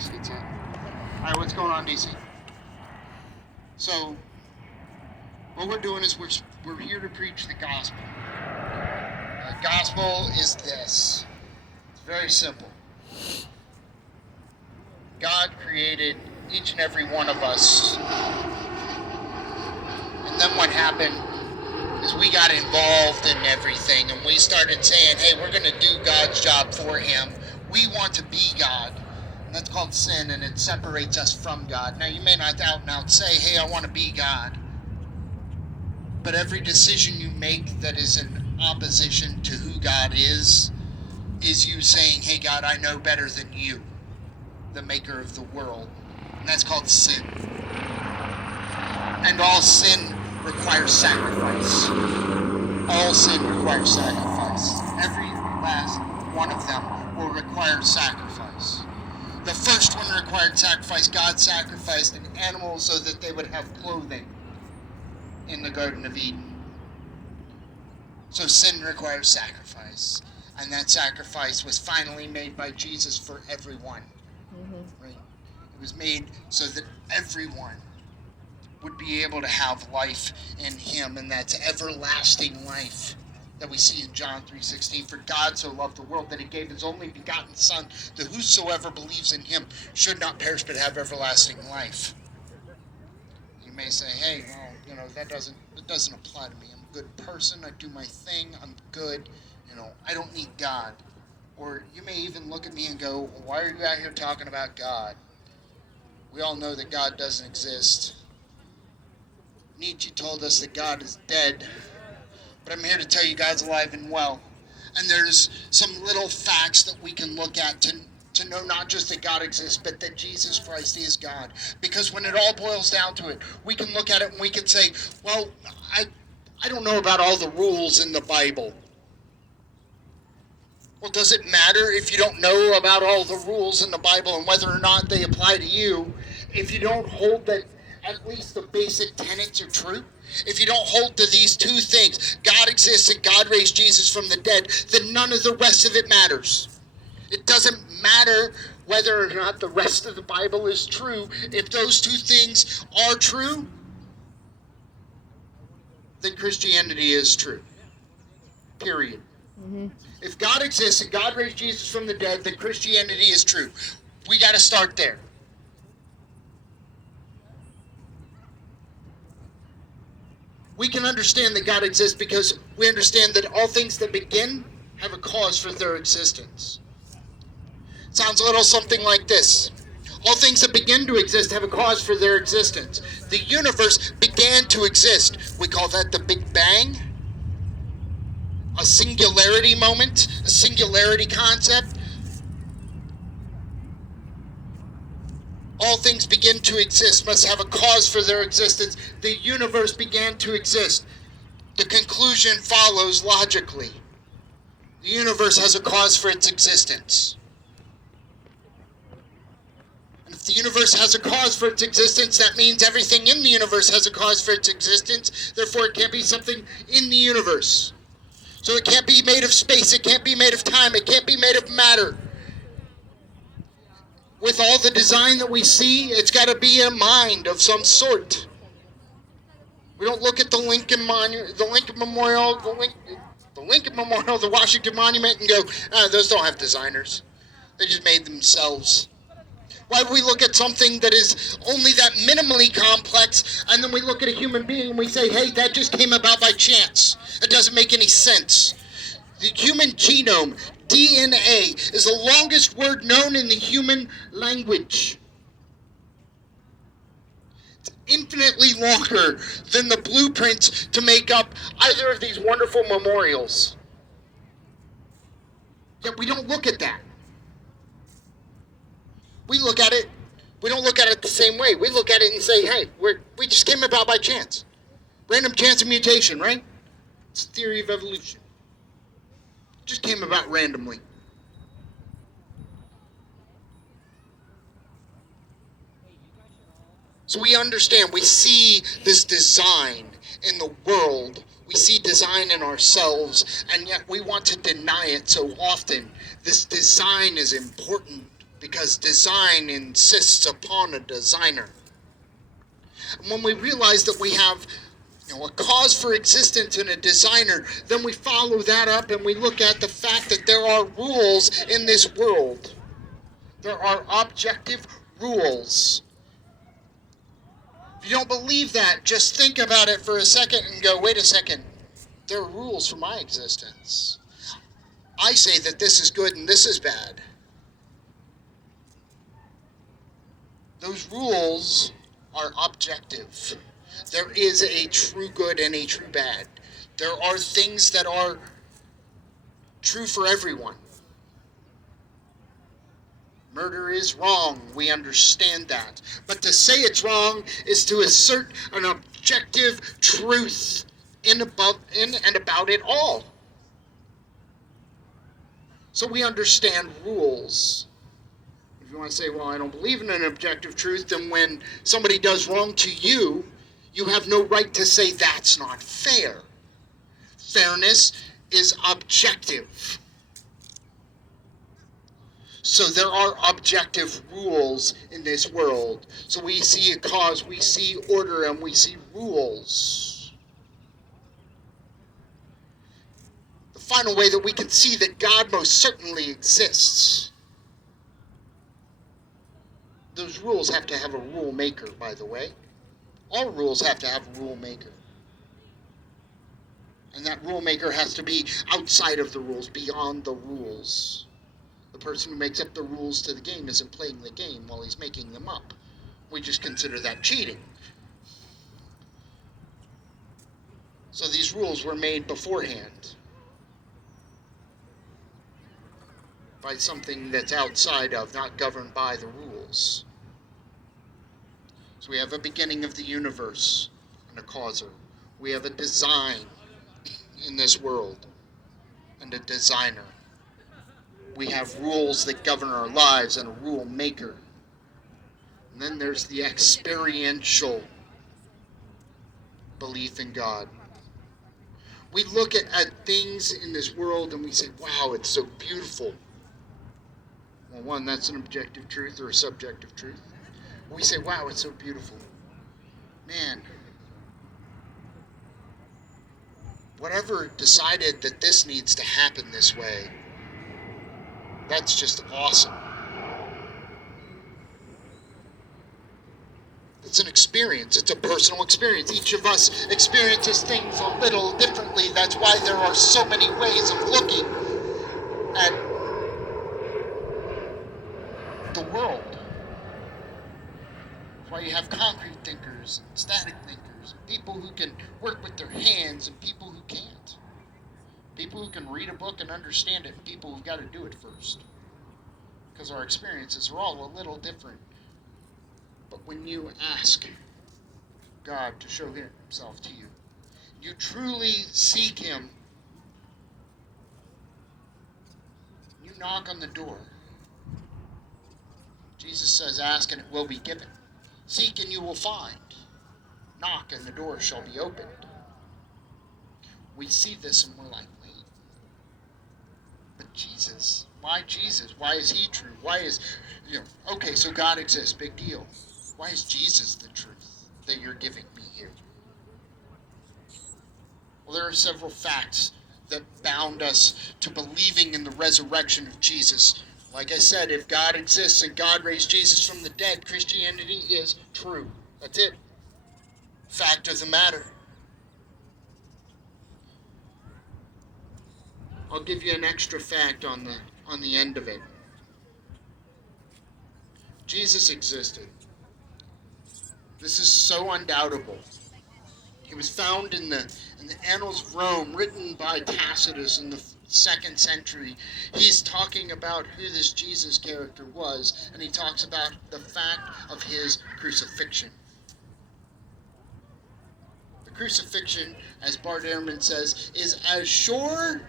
works. It's it. All right, what's going on, DC? So, what we're doing is we're here to preach the gospel. The gospel is this. It's very simple. God created each and every one of us. And then what happened is we got involved in everything and we started saying, hey, we're going to do God's job for him. We want to be God. And that's called sin, and it separates us from God. Now, you may not out and out say, hey, I want to be God. But every decision you make that is in opposition to who God is you saying, hey, God, I know better than you, the maker of the world. And that's called sin. And all sin requires sacrifice. All sin requires sacrifice. Every last one of them will require sacrifice. The first one required sacrifice. God sacrificed an animal so that they would have clothing in the Garden of Eden. So sin requires sacrifice. And that sacrifice was finally made by Jesus for everyone. Right? It was made so that everyone would be able to have life in him, and that's everlasting life that we see in John 3:16. For God so loved the world that he gave his only begotten Son, that whosoever believes in him should not perish but have everlasting life. You may say, hey, well, that doesn't apply to me. I'm a good person. I do my thing. I'm good. I don't need God. Or you may even look at me and go, well, why are you out here talking about God? We all know that God doesn't exist. Nietzsche told us that God is dead. But I'm here to tell you God's alive and well. And there's some little facts that we can look at to know not just that God exists, but that Jesus Christ is God. Because when it all boils down to it, we can look at it and we can say, well, I don't know about all the rules in the Bible. Well, does it matter if you don't know about all the rules in the Bible and whether or not they apply to you, if you don't hold that at least the basic tenets are true? If you don't hold to these two things, God exists and God raised Jesus from the dead, then none of the rest of it matters. It doesn't matter whether or not the rest of the Bible is true. If those two things are true, then Christianity is true. Period. Mm-hmm. If God exists and God raised Jesus from the dead, then Christianity is true. We got to start there. We can understand that God exists because we understand that all things that begin have a cause for their existence. It sounds a little something like this. All things that begin to exist have a cause for their existence. The universe began to exist. We call that the Big Bang. A singularity moment, a singularity concept. All things begin to exist must have a cause for their existence. The universe began to exist. The conclusion follows logically. The universe has a cause for its existence. And if the universe has a cause for its existence, that means everything in the universe has a cause for its existence. Therefore, it can't be something in the universe. So it can't be made of space, it can't be made of time, it can't be made of matter. With all the design that we see, it's got to be a mind of some sort. We don't look at the Lincoln Monument, the Lincoln Memorial, the Washington Monument, and go, those don't have designers. They just made themselves. Why would we look at something that is only that minimally complex, and then we look at a human being and we say, hey, that just came about by chance. It doesn't make any sense. The human genome, DNA, is the longest word known in the human language. It's infinitely longer than the blueprints to make up either of these wonderful memorials. Yet we don't look at that. We look at it, we don't look at it the same way. We look at it and say, hey, we just came about by chance. Random chance of mutation, right? It's the theory of evolution. It just came about randomly. So we understand, we see this design in the world. We see design in ourselves, and yet we want to deny it so often. This design is important. because design insists upon a designer. And when we realize that we have a cause for existence and a designer, then we follow that up and we look at the fact that there are rules in this world. There are objective rules. If you don't believe that, just think about it for a second and go, wait a second, there are rules for my existence. I say that this is good and this is bad. Those rules are objective. There is a true good and a true bad. There are things that are true for everyone. Murder is wrong. We understand that. But to say it's wrong is to assert an objective truth in and about it all. So we understand rules. If you want to say, well, I don't believe in an objective truth, then when somebody does wrong to you, you have no right to say that's not fair. Fairness is objective. So there are objective rules in this world. So we see a cause, we see order, and we see rules. The final way that we can see that God most certainly exists. Those rules have to have a rule maker, by the way. All rules have to have a rule maker. And that rule maker has to be outside of the rules, beyond the rules. The person who makes up the rules to the game isn't playing the game while he's making them up. We just consider that cheating. So these rules were made beforehand by something that's outside of, not governed by the rules. So we have a beginning of the universe and a causer. We have a design in this world and a designer. We have rules that govern our lives and a rule maker. And then there's the experiential belief in God. We look at things in this world and we say, wow, it's so beautiful. Well, one, that's an objective truth or a subjective truth. We say, wow, it's so beautiful. Man, whatever decided that this needs to happen this way, that's just awesome. It's an experience. It's a personal experience. Each of us experiences things a little differently. That's why there are so many ways of looking at the world. That's why you have concrete thinkers and static thinkers, and people who can work with their hands and people who can't. People who can read a book and understand it, and people who've got to do it first. Because our experiences are all a little different. But when you ask God to show himself to you, you truly seek him, you knock on the door. Jesus says, ask and it will be given. Seek and you will find. Knock and the door shall be opened. We see this and we're like, wait. But Jesus, why Jesus? Why is he true? Why is, okay, so God exists, big deal. Why is Jesus the truth that you're giving me here? Well, there are several facts that bound us to believing in the resurrection of Jesus. Like I said, if God exists and God raised Jesus from the dead, Christianity is true. That's it. Fact of the matter. I'll give you an extra fact on the end of it. Jesus existed. This is so undoubtable. He was found in the Annals of Rome, written by Tacitus in the 2nd century. He's talking about who this Jesus character was, and he talks about the fact of his crucifixion. The crucifixion, as Bart Ehrman says, is as sure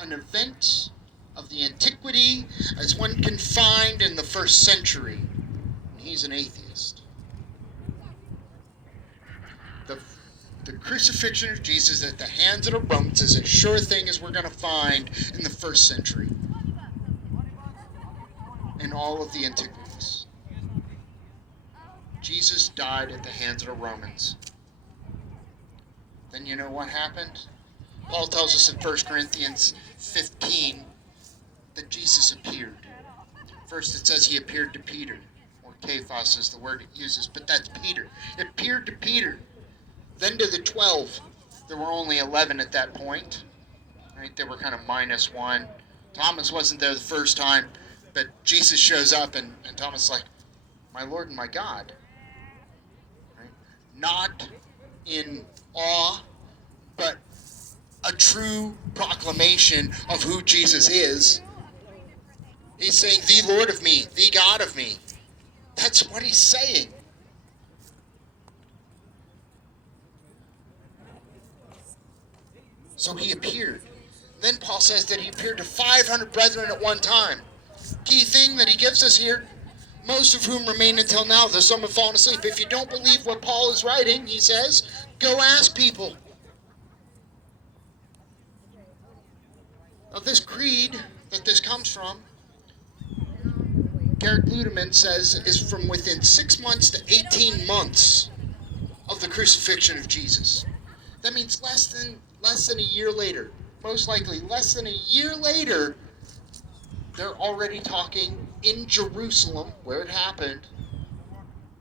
an event of the antiquity as one can find in the 1st century. And he's an atheist. The crucifixion of Jesus at the hands of the Romans is as sure thing as we're going to find in the 1st century. in all of the antiquities. Jesus died at the hands of the Romans. Then you know what happened? Paul tells us in 1 Corinthians 15 that Jesus appeared. First it says he appeared to Peter, or Cephas is the word it uses, but that's Peter. It appeared to Peter, then to the 12. There were only 11 at that point. Right? They were kind of minus one. Thomas wasn't there the first time, but Jesus shows up and Thomas is like, my Lord and my God. Right? Not in awe, but a true proclamation of who Jesus is. He's saying, the Lord of me, the God of me. That's what he's saying. So he appeared. Then Paul says that he appeared to 500 brethren at one time. Key thing that he gives us here, most of whom remain until now, though some have fallen asleep. If you don't believe what Paul is writing, he says, go ask people. Now this creed that this comes from, Garrett Ludeman says, is from within 6 months to 18 months of the crucifixion of Jesus. That means less than a year later. Most likely less than a year later, they're already talking in Jerusalem, where it happened,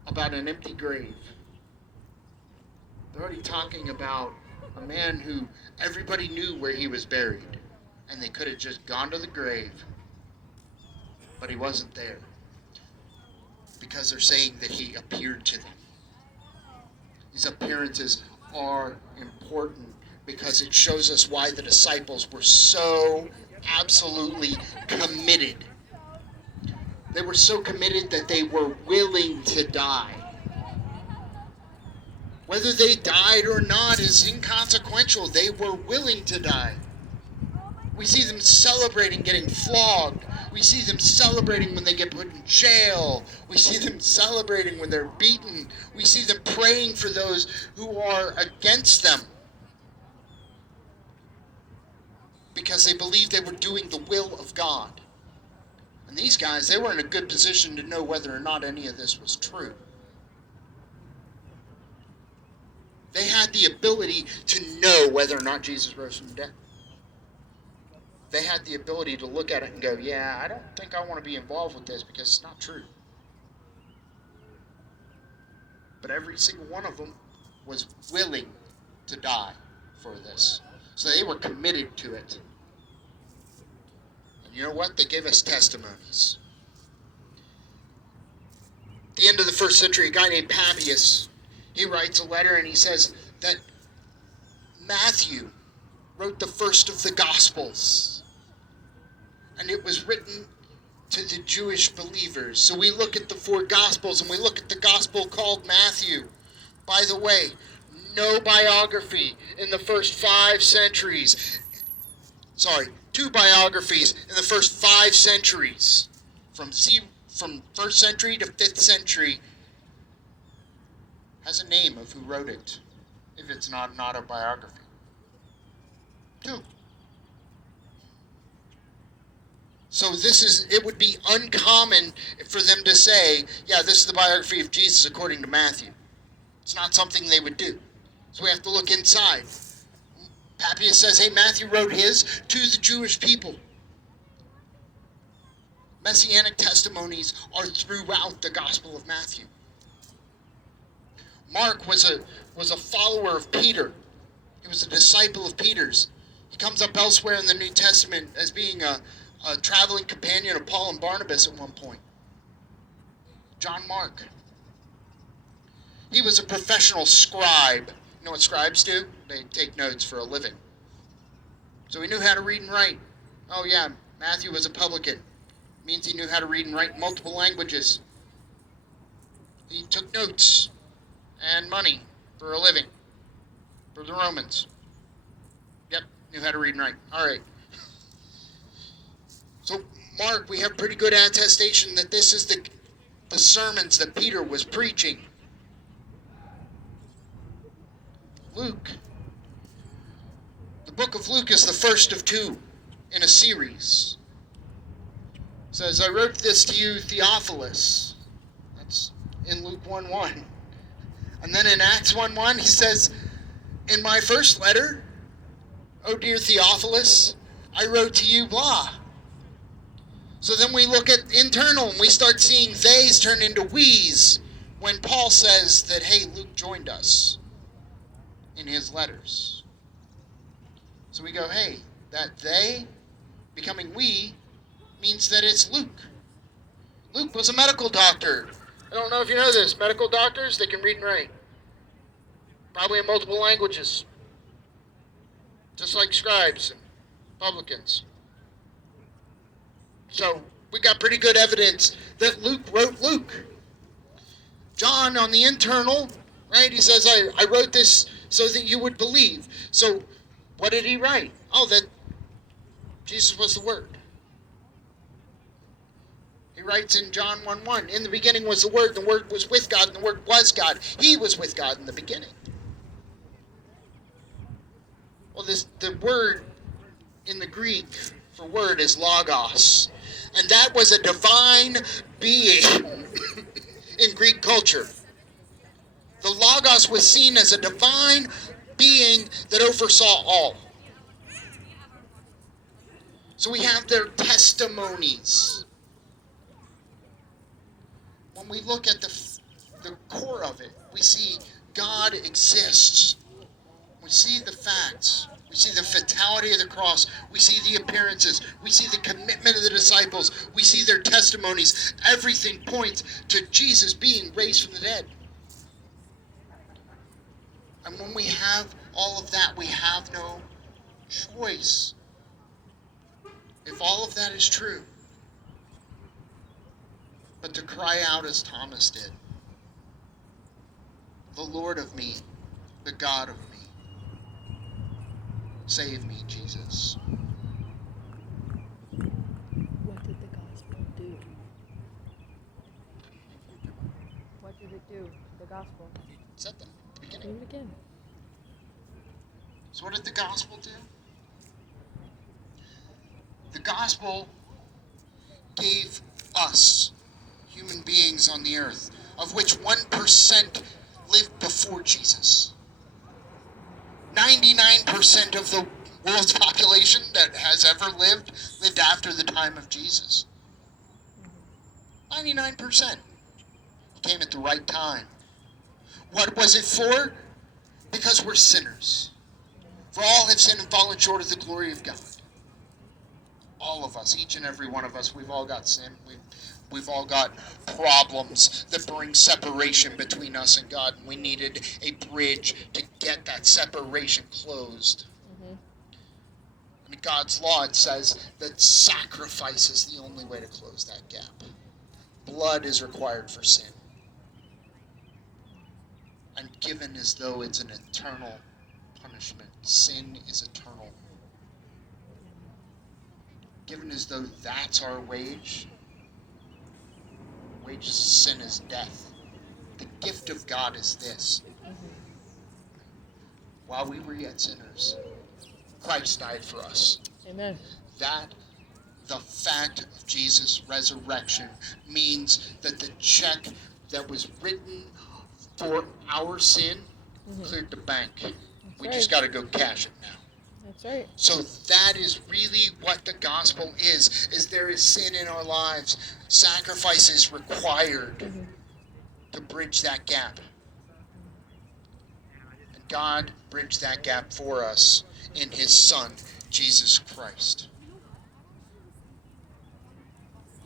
about an empty grave. They're already talking about a man who everybody knew where he was buried, and they could have just gone to the grave, but he wasn't there, because they're saying that he appeared to them. These appearances are important because it shows us why the disciples were so absolutely committed. They were so committed that they were willing to die. Whether they died or not is inconsequential. They were willing to die. We see them celebrating getting flogged. We see them celebrating when they get put in jail. We see them celebrating when they're beaten. We see them praying for those who are against them, because they believed they were doing the will of God. And these guys, they were in a good position to know whether or not any of this was true. They had the ability to know whether or not Jesus rose from the dead. They had the ability to look at it and go, yeah, I don't think I want to be involved with this because it's not true. But every single one of them was willing to die for this. So they were committed to it. And you know what? They gave us testimonies. At the end of the first century, a guy named Papias, he writes a letter and he says that Matthew wrote the first of the Gospels. And it was written to the Jewish believers. So we look at the 4 Gospels and we look at the Gospel called Matthew. By the way, no biography in the first 5 centuries. 2 biographies in the first 5 centuries. From 1st century to 5th century has a name of who wrote it, if it's not an autobiography. 2. So it would be uncommon for them to say, yeah, this is the biography of Jesus according to Matthew. It's not something they would do. So we have to look inside. Papias says, hey, Matthew wrote his to the Jewish people. Messianic testimonies are throughout the Gospel of Matthew. Mark was a follower of Peter. He was a disciple of Peter's. He comes up elsewhere in the New Testament as being a traveling companion of Paul and Barnabas at one point. John Mark. He was a professional scribe. You know what scribes do? They take notes for a living. So he knew how to read and write. Oh yeah, Matthew was a publican. It means he knew how to read and write in multiple languages. He took notes and money for a living for the Romans. Yep, knew how to read and write. All right. So Mark, we have pretty good attestation that this is the sermons that Peter was preaching. Luke. The book of Luke is the first of 2 in a series. says, I wrote this to you, Theophilus. That's in Luke 1:1. And then in Acts 1:1, he says, in my first letter, oh dear Theophilus, I wrote to you, blah. So then we look at internal and we start seeing theys turn into we's when Paul says that, hey, Luke joined us in his letters. So we go, hey, that they becoming we means that it's Luke. Luke was a medical doctor. I don't know if you know this. Medical doctors, they can read and write. Probably in multiple languages. Just like scribes and publicans. So we got pretty good evidence that Luke wrote Luke. John on the internal, right? He says, I wrote this so that you would believe. So what did he write? Oh, that Jesus was the Word. He writes in John 1:1, in the beginning was the Word was with God, and the Word was God. He was with God in the beginning. Well, the word in the Greek for word is logos. And that was a divine being in Greek culture. The logos was seen as a divine being that oversaw all. So we have their testimonies. When we look at the core of it, we see God exists. We see the facts. We see the fatality of the cross. We see the appearances. We see the commitment of the disciples. We see their testimonies. Everything points to Jesus being raised from the dead. And when we have all of that, we have no choice. If all of that is true, but to cry out as Thomas did, the Lord of me, the God of me. Save me, Jesus. What did the gospel do? What did it do? The gospel. Said that at the beginning. Do it again. So what did the gospel do? The gospel gave us, human beings on the earth, of which 1% lived before Jesus. 99% of the world's population that has ever lived after the time of Jesus. 99%. He came at the right time. What was it for? Because we're sinners. For all have sinned and fallen short of the glory of God. All of us, each and every one of us, we've all got sin. We've all got problems that bring separation between us and God. And we needed a bridge to get that separation closed. In God's law, it says that sacrifice is the only way to close that gap. Blood is required for sin. And given as though it's an eternal punishment. Sin is eternal. Given as though that's our wage. Wages of sin is death. The gift of God is this. While we were yet sinners, Christ died for us. Amen. That, the fact of Jesus' resurrection, means that the check that was written for our sin cleared the bank. We just got to go cash it now. That's right. So that is really what the gospel is there is sin in our lives. Sacrifice is required to bridge that gap. And God bridged that gap for us in His Son, Jesus Christ.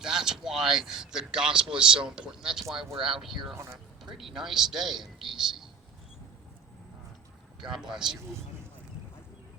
That's why the gospel is so important. That's why we're out here on a pretty nice day in D.C. God bless you.